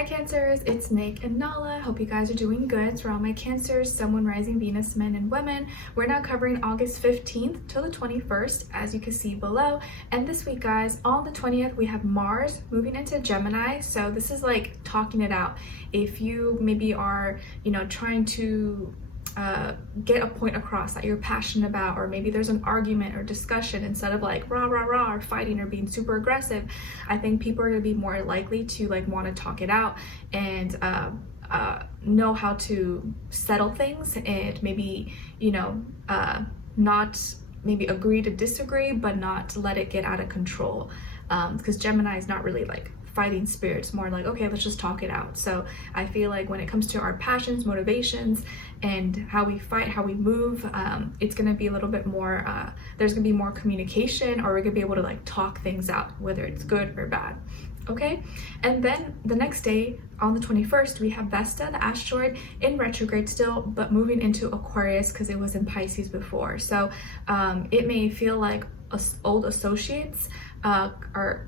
Hi Cancers, it's Nick and Nala. Hope you guys are doing good. For all my Cancers, Sun, Moon, Rising, Venus, men and women, we're now covering August 15th till the 21st, as you can see below. And this week, guys, on the 20th, we have Mars moving into Gemini. So this is like talking it out. If you maybe are, trying to get a point across that you're passionate about, or maybe there's an argument or discussion, instead of like rah rah rah or fighting or being super aggressive, I think people are going to be more likely to like want to talk it out and know how to settle things, and maybe not maybe agree to disagree, but not let it get out of control, because Gemini is not really like fighting spirits, more like, okay, let's just talk it out. So I feel like when it comes to our passions, motivations, and how we fight, how we move, it's going to be a little bit more, there's going to be more communication, or we're going to be able to like talk things out, whether it's good or bad. Okay, and then the next day on the 21st, we have Vesta, the asteroid, in retrograde still, but moving into Aquarius because it was in Pisces before. So it may feel like old associates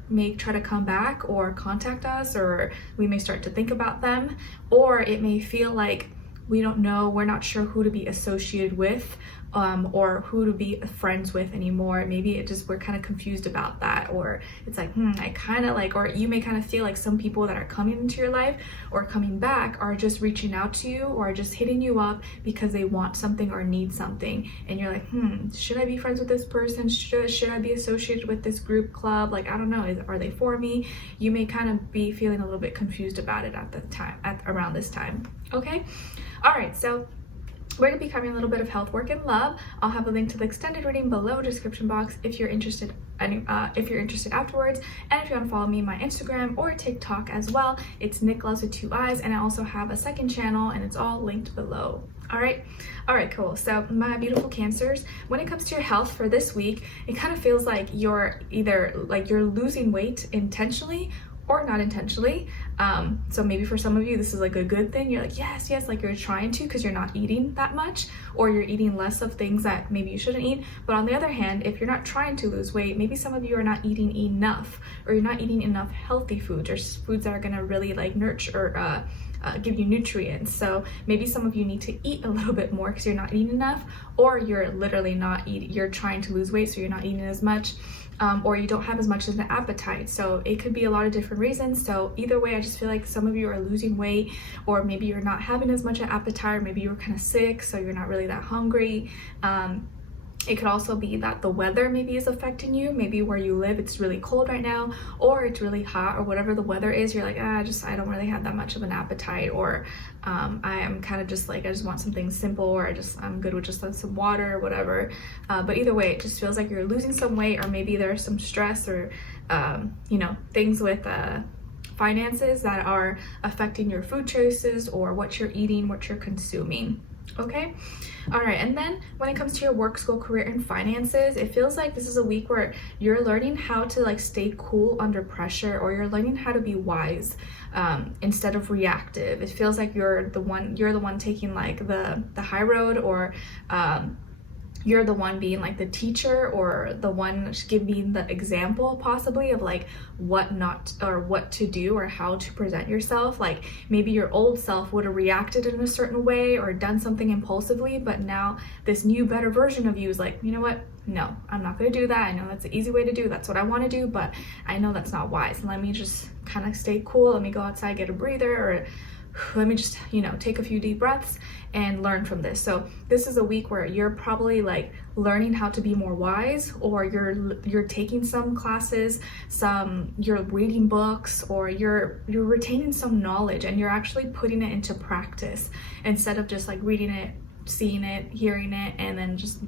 may try to come back or contact us, or we may start to think about them, or it may feel like we don't know, we're not sure who to be associated with, or who to be friends with anymore. Maybe we're kind of confused about that, or it's like, I kind of like, or you may kind of feel like some people that are coming into your life or coming back are just reaching out to you or just hitting you up because they want something or need something, and you're like, should I be friends with this person? Should I be associated with this group, club? Like, I don't know, are they for me? You may kind of be feeling a little bit confused about it around this time. Okay, all right, so we're going to be covering a little bit of health, work, and love. I'll have a link to the extended reading below in the description box if you're interested. If you're interested afterwards, and if you want to follow me on my Instagram or TikTok as well, it's Nicloves with 2 eyes, and I also have a second channel, and it's all linked below. All right, cool. So my beautiful Cancers, when it comes to your health for this week, it kind of feels like you're either like you're losing weight intentionally or not intentionally. So maybe for some of you, this is like a good thing. You're like, yes, like you're trying to, because you're not eating that much, or you're eating less of things that maybe you shouldn't eat. But on the other hand, if you're not trying to lose weight, maybe some of you are not eating enough, or you're not eating enough healthy foods, or foods that are going to really like nurture or give you nutrients. So maybe some of you need to eat a little bit more because you're not eating enough, or you're literally not eating, you're trying to lose weight, so you're not eating as much. Or you don't have as much as an appetite. So it could be a lot of different reasons. So either way, I just feel like some of you are losing weight, or maybe you're not having as much an appetite, or maybe you're kind of sick, so you're not really that hungry. It could also be that the weather maybe is affecting you. Maybe where you live, it's really cold right now, or it's really hot, or whatever the weather is, you're like, I don't really have that much of an appetite, or I am kind of just like, I just want something simple, or I'm good with just like some water or whatever. But either way, it just feels like you're losing some weight, or maybe there's some stress, or things with finances that are affecting your food choices, or what you're eating, what you're consuming. Okay, all right, and then when it comes to your work, school, career, and finances, it feels like this is a week where you're learning how to like stay cool under pressure, or you're learning how to be wise instead of reactive. It feels like you're the one taking like the high road, or you're the one being like the teacher, or the one giving the example possibly of like what to do, or how to present yourself. Like maybe your old self would have reacted in a certain way or done something impulsively, but now this new better version of you is like, you know what, no, I'm not going to do that. I know that's the easy way to do, that's what I want to do, but I know that's not wise. Let me just kind of stay cool. Let me go outside, get a breather, or let me just take a few deep breaths and learn from this. So this is a week where you're probably like learning how to be more wise, or you're taking some classes, you're reading books, or you're retaining some knowledge, and you're actually putting it into practice instead of just like reading it, seeing it, hearing it, and then just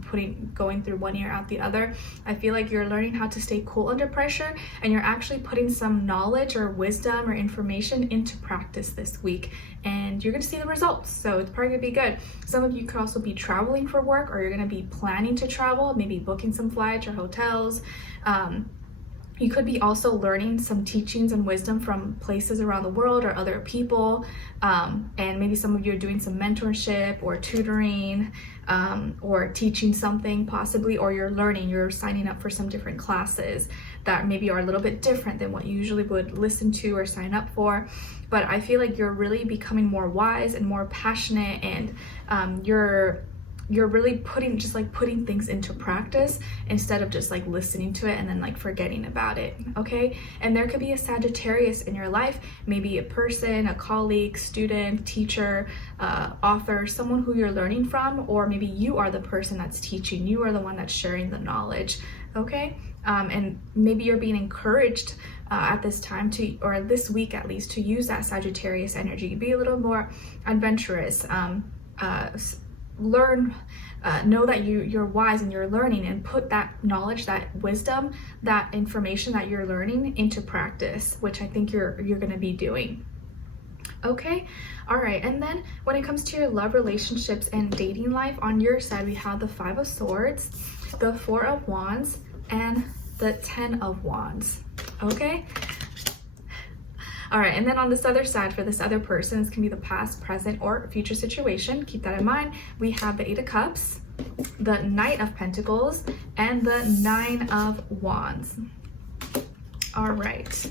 going through one ear out the other. I feel like you're learning how to stay cool under pressure, and you're actually putting some knowledge or wisdom or information into practice this week, and you're going to see the results. So it's probably going to be good. Some of you could also be traveling for work, or you're going to be planning to travel, maybe booking some flights or hotels. You could be also learning some teachings and wisdom from places around the world or other people, and maybe some of you are doing some mentorship or tutoring, or teaching something possibly, or you're signing up for some different classes. that maybe are a little bit different than what you usually would listen to or sign up for. But I feel like you're really becoming more wise and more passionate, and you're really putting things into practice instead of just like listening to it and then like forgetting about it. Okay. And there could be a Sagittarius in your life, maybe a person, a colleague, student, teacher, author, someone who you're learning from, or maybe you are the person that's teaching, you are the one that's sharing the knowledge. Okay. And maybe you're being encouraged at this time to, or this week at least, to use that Sagittarius energy, be a little more adventurous, learn, know that you're wise and you're learning, and put that knowledge, that wisdom, that information that you're learning into practice, which I think you're going to be doing. Okay. All right. And then when it comes to your love, relationships, and dating life, on your side we have the 5 of Swords, the 4 of Wands, and the 10 of Wands. Okay. All right, and then on this other side, for this other person, this can be the past, present, or future situation. Keep that in mind. We have the 8 of Cups, the Knight of Pentacles, and the 9 of Wands. All right.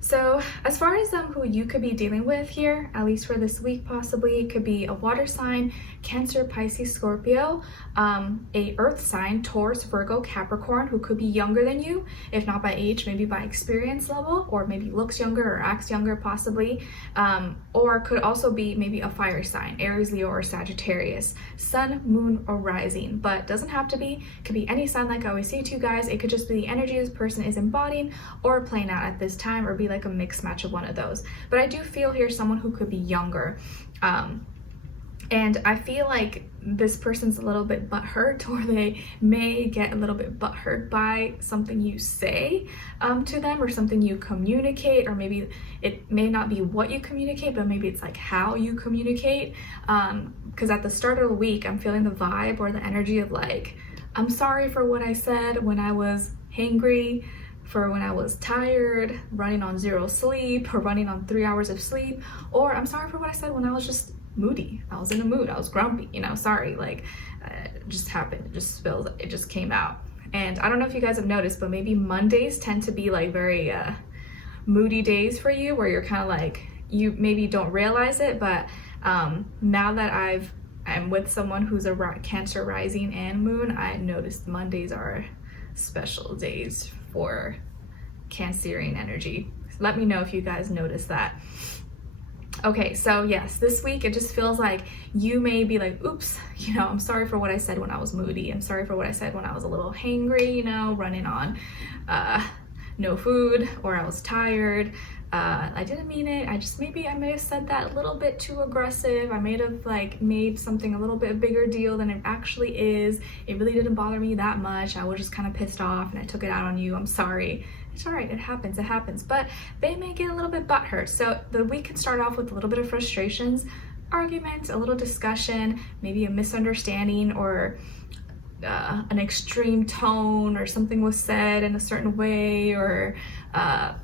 So as far as who you could be dealing with here, at least for this week possibly, it could be a water sign, Cancer, Pisces, Scorpio, a earth sign, Taurus, Virgo, Capricorn, who could be younger than you, if not by age, maybe by experience level, or maybe looks younger or acts younger possibly, or could also be maybe a fire sign, Aries, Leo, or Sagittarius, sun, moon, or rising, but doesn't have to be. It could be any sign, like I always say to you guys. It could just be the energy this person is embodying or playing out at this time, or be like a mixed match of one of those. But I do feel here someone who could be younger, and I feel like this person's a little bit butthurt, or they may get a little bit butthurt by something you say to them, or something you communicate, or maybe it may not be what you communicate, but maybe it's like how you communicate, because at the start of the week I'm feeling the vibe or the energy of like, I'm sorry for what I said when I was hangry, for when I was tired, running on 0 sleep, or running on 3 hours of sleep, or I'm sorry for what I said when I was just moody. I was in a mood, I was grumpy, sorry, like it just happened, it just spilled, it just came out. And I don't know if you guys have noticed, but maybe Mondays tend to be like very moody days for you, where you're kind of like, you maybe don't realize it, but now that I'm with someone who's a Cancer rising and moon, I noticed Mondays are special days for Cancerian energy. Let me know if you guys notice that. Okay, so yes, this week it just feels like you may be like, oops, I'm sorry for what I said when I was moody. I'm sorry for what I said when I was a little hangry, running on no food, or I was tired. I didn't mean it. I may have said that a little bit too aggressive. I may have made something a little bit bigger deal than it actually is. It really didn't bother me that much. I was just kind of pissed off and I took it out on you. I'm sorry. It's all right. It happens. But they may get a little bit butthurt. So the week can start off with a little bit of frustrations, arguments, a little discussion, maybe a misunderstanding, or an extreme tone, or something was said in a certain way, or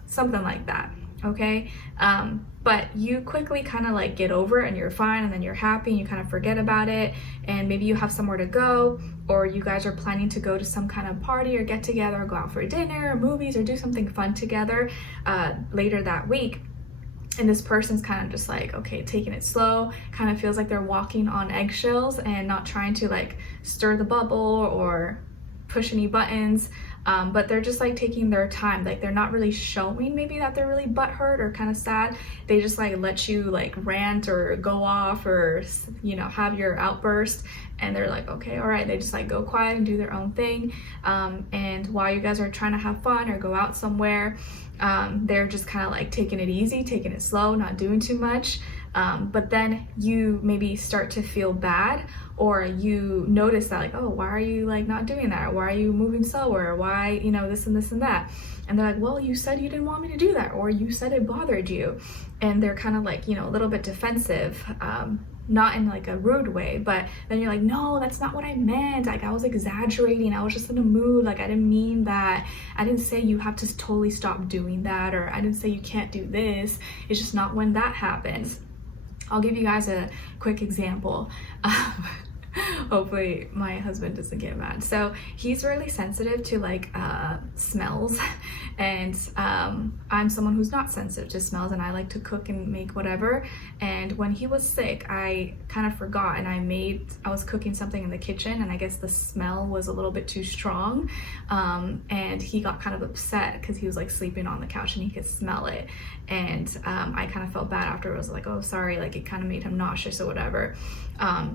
something like that. Okay, but you quickly kind of get over it and you're fine, and then you're happy and you kind of forget about it, and maybe you have somewhere to go, or you guys are planning to go to some kind of party or get together, or go out for dinner or movies, or do something fun together later that week. And this person's kind of just okay, taking it slow, kind of feels like they're walking on eggshells and not trying to stir the bubble or push any buttons, but they're just taking their time. They're not really showing maybe that they're really butthurt or kind of sad. They just let you rant or go off, or have your outburst, and they're okay, all right. They just go quiet and do their own thing, and while you guys are trying to have fun or go out somewhere, they're just kind of taking it easy, taking it slow, not doing too much. But then you maybe start to feel bad, or you notice that oh, why are you not doing that? Why are you moving slower? Why, this and this and that? And they're well, you said you didn't want me to do that, or you said it bothered you. And they're kind of a little bit defensive, not in a rude way, but then you're no, that's not what I meant. I was exaggerating. I was just in a mood. I didn't mean that. I didn't say you have to totally stop doing that, or I didn't say you can't do this. It's just not when that happens. I'll give you guys a quick example. Hopefully my husband doesn't get mad. So he's really sensitive to like smells, and I'm someone who's not sensitive to smells, and I like to cook and make whatever. And when he was sick, I kind of forgot, and I was cooking something in the kitchen, and I guess the smell was a little bit too strong, and he got kind of upset because he was like sleeping on the couch and he could smell it. And I kind of felt bad after. I was like, oh sorry, like it kind of made him nauseous or whatever.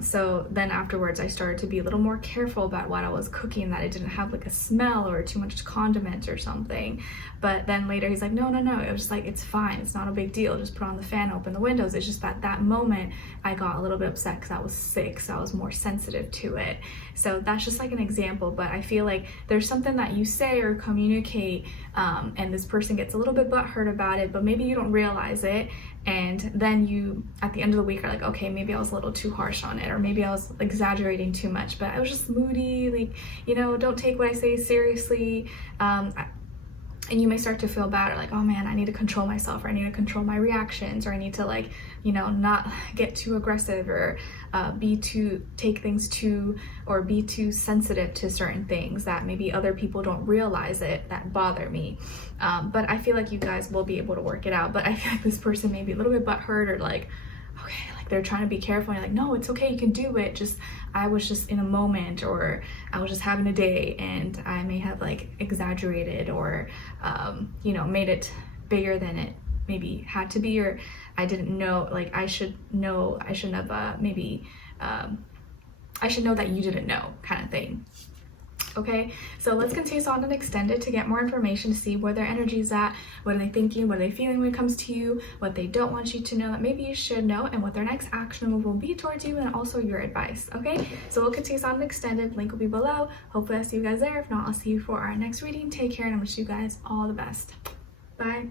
So then afterwards I started to be a little more careful about what I was cooking, that it didn't have like a smell or too much condiment or something. But then later he's like, no, it was just like, it's fine, it's not a big deal, just put on the fan, open the windows. It's just that moment I got a little bit upset because I was sick, so I was more sensitive to it. So that's just like an example. But I feel like there's something that you say or communicate, and this person gets a little bit butthurt about it, but maybe you don't realize it, and then you at the end of the week are like, okay, maybe I was a little too harsh on it, or maybe I was exaggerating too much, but I was just moody, like, you know, don't take what I say seriously. And you may start to feel bad, or like, oh man, I need to control myself, or I need to control my reactions, or I need to, like, you know, not get too aggressive, or take things too, or be too sensitive to certain things that maybe other people don't realize that bother me. But I feel like you guys will be able to work it out. But I feel like this person may be a little bit butthurt, or like, okay, like they're trying to be careful, and you're like, no, it's okay, you can do it. Just, I was just in a moment, or I was just having a day, and I may have like exaggerated, or you know, made it bigger than it maybe had to be, or I didn't know, like I shouldn't have I should know that you didn't know, kind of thing. Okay, so let's continue on and extend it to get more information, to see where their energy is at, what are they thinking, what are they feeling when it comes to you, what they don't want you to know that maybe you should know, and what their next action move will be towards you, and also your advice. Okay, so we'll continue on and extended. Link will be below. Hopefully I see you guys there. If not, I'll see you for our next reading. Take care, and I wish you guys all the best. Bye.